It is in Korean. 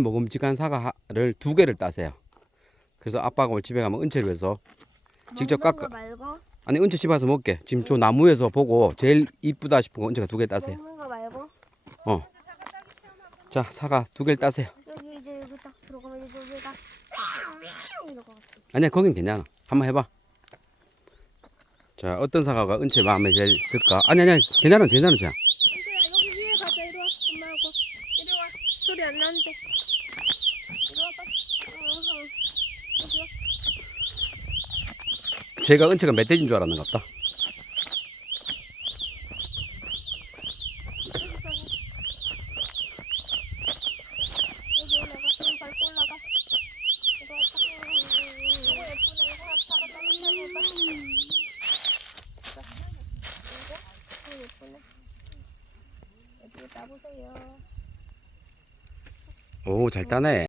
먹음직한 사과를 두 개를 따세요. 그래서 아빠가 오늘 집에 가면 은채를 위해서 직접 깎아. 말고 아니 은채 집 와서 먹게. 지금 저 나무에서 보고 제일 이쁘다 싶은 거 은채가 두 개 따세요. 먹는 거 말고 자 사과 두 개를 따세요. 여기 이제 여기 딱 들어가면 이제 여기가 이럴 것 같아. 아니야 거긴 괜찮아. 한번 해봐. 자 어떤 사과가 은채 마음에 제일 들까? 아니 아니 괜찮아 괜찮아 자. 여기 위에 가자 이리 와 엄마하고 이리 와 소리 안 나는데 이리 와봐 어, 어. 여기 와 제가 은채가 멧돼지인 줄 알았는 것 같다. 여기 올라가 손 밟고 올라가 이거 왔다 이거 예쁘네 이거 왔다가 따뜻하게 해봐 이거 예쁘네 예쁘게 따보세요 오잘 따네.